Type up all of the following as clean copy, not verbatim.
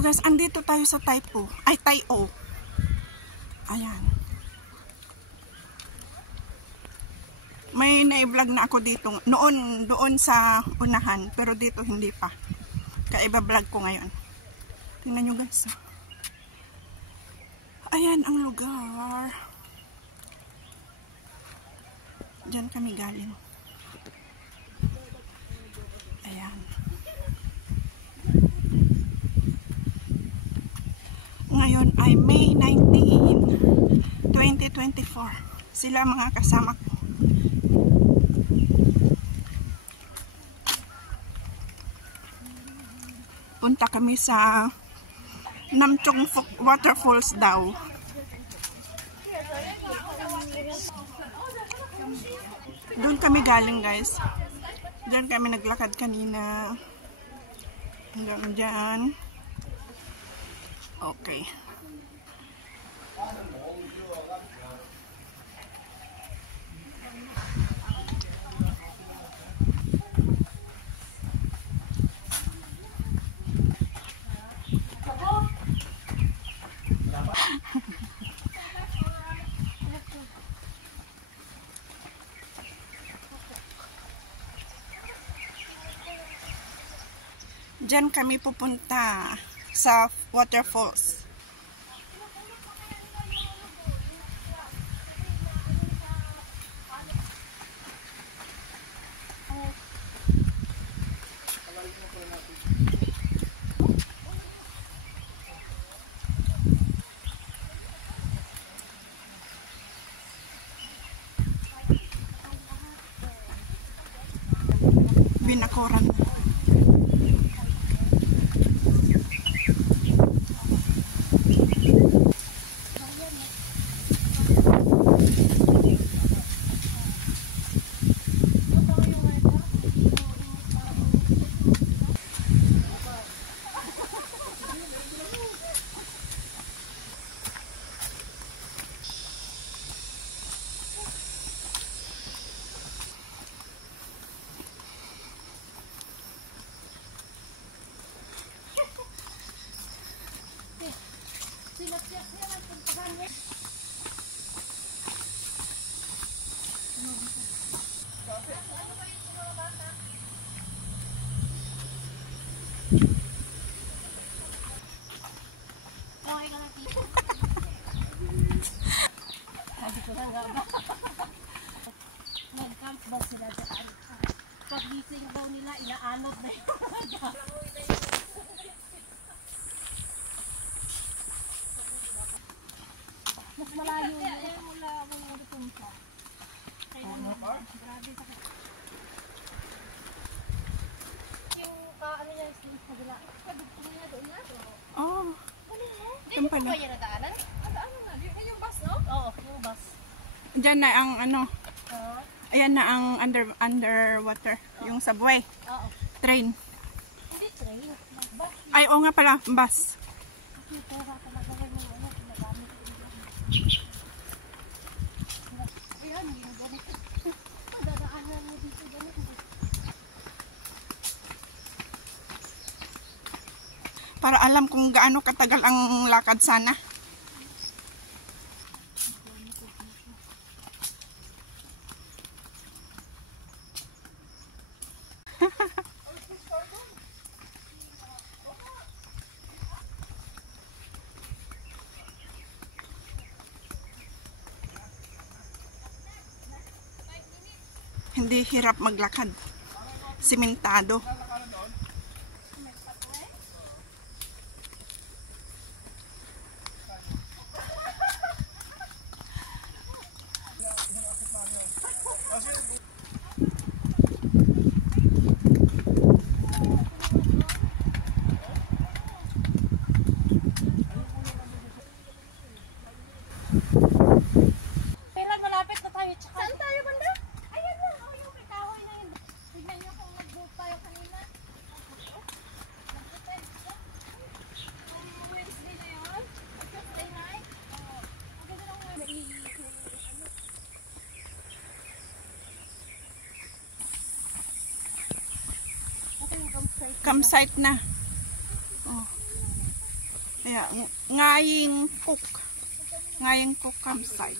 So guys, andito tayo sa Taipo. Ay, Taio. Ayan. May na-vlog na ako dito. Noon, doon sa unahan. Pero dito hindi pa. Kaya iba-vlog ko ngayon. Tingnan nyo guys. Ayan ang lugar. Diyan kami galing. Ayan. Ngayon ay May 19, 2024. Sila mga kasama ko. Punta kami sa Namchong Waterfalls daw. Doon kami galing guys. Diyan kami naglakad kanina. Hanggang dyan. Okay. Diyan kami pupunta sa waterfalls. Binakuran. Pag-gising daw nila, inaanod na yun. Mas malayo yun. Mula ako yung punta. Grabe sa yung ano niya, yung kabila. Kabila niya doon na. Oh. Hindi pa ba yan nadaanan? Nadaanan na. Yung bus, no? Oo, yung bus. Diyan na ang ano. Ayan na ang underwater. Yung subway. Oo. Train. Hindi train. Bus. Ay, oo nga pala. Bus. Para alam kung gaano katagal ang lakad sana. Hindi hirap maglakad. Simentado. Kailan malapit na tayo? Saan tayo banda? Ayan na. Oh, yung kahoy na yun. Tignan nyo kung nag-boat tayo kanina. Wednesday na yun? Thursday night? Ang ganda lang Campsite na. Oh. Ayan, Ngaying Cook. Ngaying Cook campsite.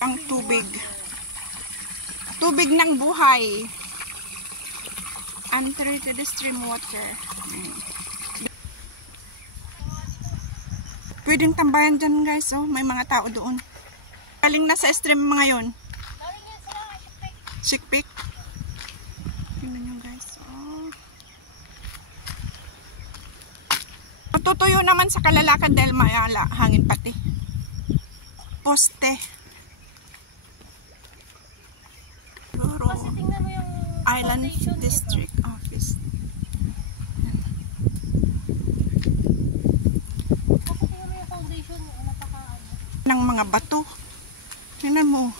Ang tubig. Tubig ng buhay. Untreated stream water. Pwedeng tambayan dyan guys. Oh, may mga tao doon. Galing na sa stream mga yun. Sikpik. Tingnan nyo guys. Oh. Tutuyo naman sa Kalalakan dahil mayala. Hangin pati. Poste. Siguro. Kasi tingnan mo yung Island foundation, District Office. Kasi tingnan mo yung foundation, napakaano. Ng mga bato. Tingnan mo.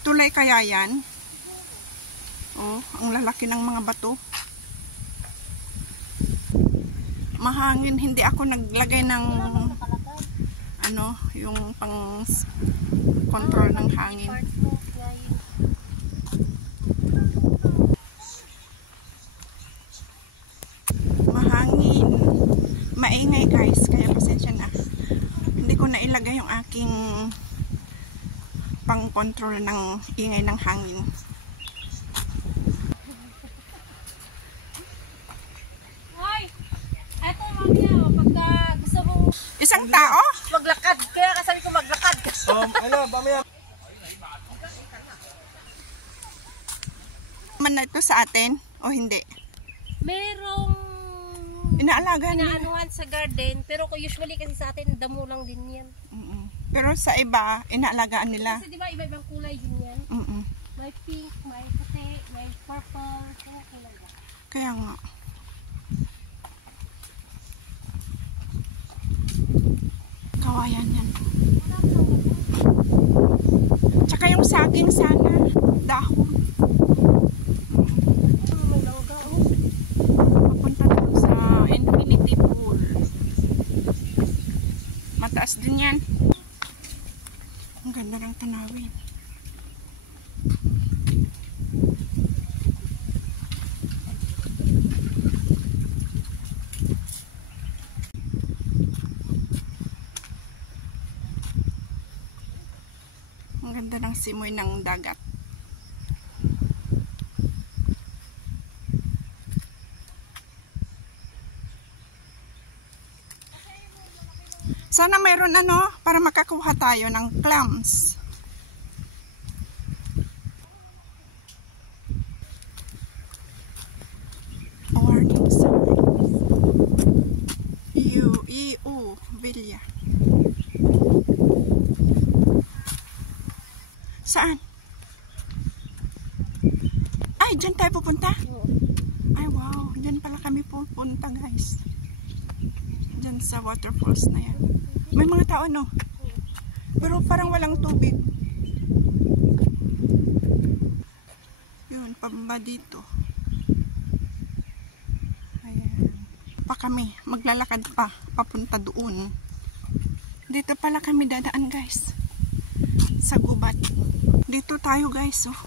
Tulay kaya yan? Oh, ang lalaki ng mga bato. Mahangin. Hindi ako naglagay ng ano, yung pang control ng hangin. Part mo, ngayon. Mahangin. Maingay guys, kaya pasensya na. Hindi ko na ilagay yung aking pang-control ng ingay ng hangin. Hoy! Eto mamaya, pagka gusto mong Isang tao? maglakad, kaya kasabi ko maglakad. Ano, mamaya. Man na ito sa atin o hindi? Merong Inaalaga nila. inaanuhan sa garden, pero usually kasi sa atin, damo lang din yan. Pero sa iba, inaalagaan nila. Kasi di ba iba-ibang kulay din yan? May pink, may puti, may purple, kaya kulay ba? Kaya nga. Kawayan yan. Tsaka yung saging sana. Dahon. May langga, oh. Papunta doon sa infinity pool. Mataas din yan. Ang ganda ng tanawin. Ang ganda ng simoy ng dagat. Sana mayroon ano, para makakuha tayo ng clams. Warning signs. U, Villa. Saan? Ay, dyan tayo pupunta? Ay, wow. Dyan pala kami pupunta, guys. Dyan sa waterfalls na yan. May mga tao, no? Pero parang walang tubig. Yun, pababa dito. Ayan. Pa kami. Maglalakad pa. Papunta doon. Dito pala kami dadaan, guys. Sa gubat. Dito tayo, guys, oh.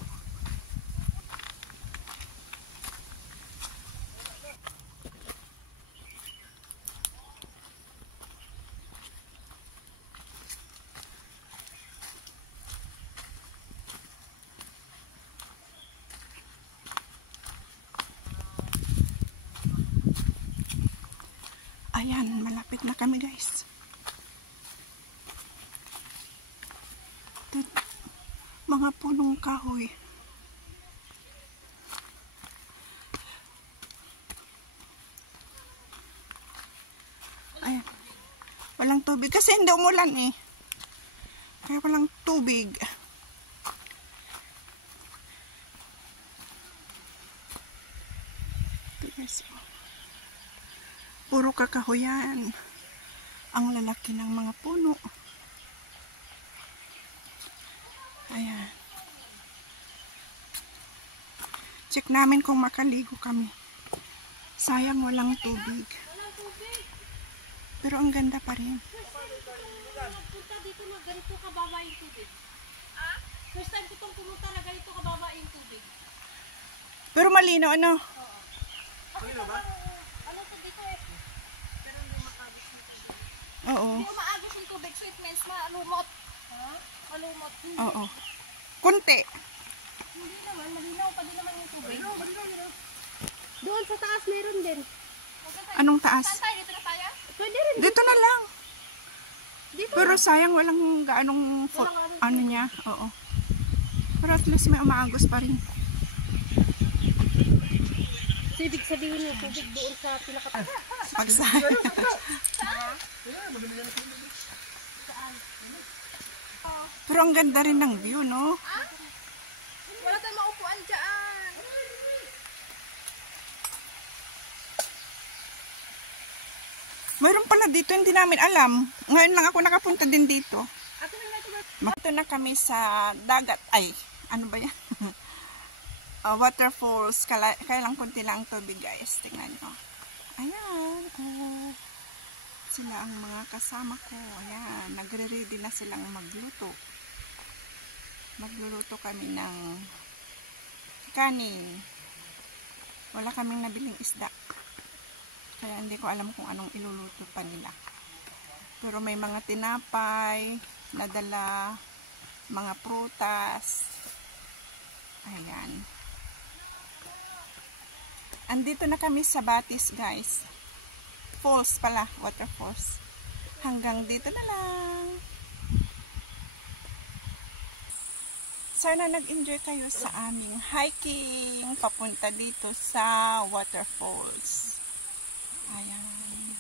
Ayan, malapit na kami guys. Ito, mga punong kahoy. Ayan. Walang tubig kasi hindi umulan eh. Kaya walang tubig. Ito guys, oh. Puro kakahuyan. Ang lalaki ng mga puno. Ayan. Check namin kung makaligo kami. Sayang walang tubig. Pero ang ganda pa rin. Punta dito na ganito kababa yung tubig. First time ko itong pumunta na ganito kababa yung tubig. Pero malino, ano? Malino ba? Oo. Hindi umaagos yung tubig. Sweet means malumot. Ha? Malumot. Oo. Kunti. Hindi naman. Malinaw pa din naman yung tubig. Malinaw. Doon sa taas meron din. Anong taas? Saan tayo? Dito na tayo? Pwede rin. Dito na lang. Dito. Pero sayang walang gaanong ano niya. Oo. Pero at least may umaagos pa rin. So, ibig sabihin yung tubig doon sa pinakataas. Pagsayang. Pero ang ganda rin ng view, no? Wala tayong maupuan dyan. Mayroon pala dito, hindi namin alam. Ngayon lang ako nakapunta din dito. Ako na natin. Ito na kami sa dagat. Ay, ano ba yan? Waterfalls. Kaya lang kunti lang ang tubig, guys. Tingnan nyo. Ayan. Sila ang mga kasama ko. Ayan. Nagre-ready na silang magluto. Magluluto kami ng kanin. Wala kaming nabiling isda. Kaya hindi ko alam kung anong iluluto pa nila. Pero may mga tinapay, nadala, mga prutas. Ayan. Andito na kami sa Batis, guys. Falls pala, waterfalls. Hanggang dito na lang. Sana nag-enjoy kayo sa aming hiking papunta dito sa waterfalls. Ayan.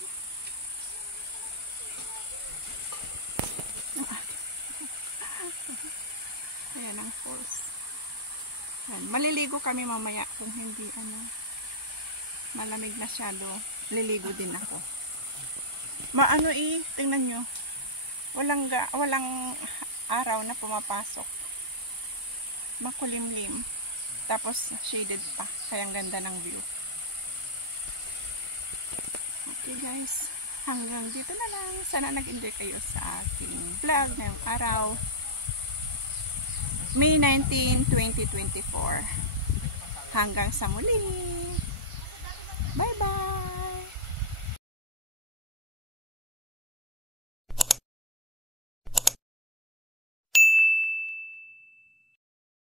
Ayan ang falls. Ayan. Maliligo kami mamaya kung hindi malamig na masyado. Liligo din ako. Tingnan nyo. Walang araw na pumapasok. Makulimlim. Tapos shaded pa. Kaya ang ganda ng view. Okay guys, hanggang dito na lang. Sana nag-enjoy kayo sa aking vlog ngayong araw. May 19, 2024. Hanggang sa muli. Bye-bye!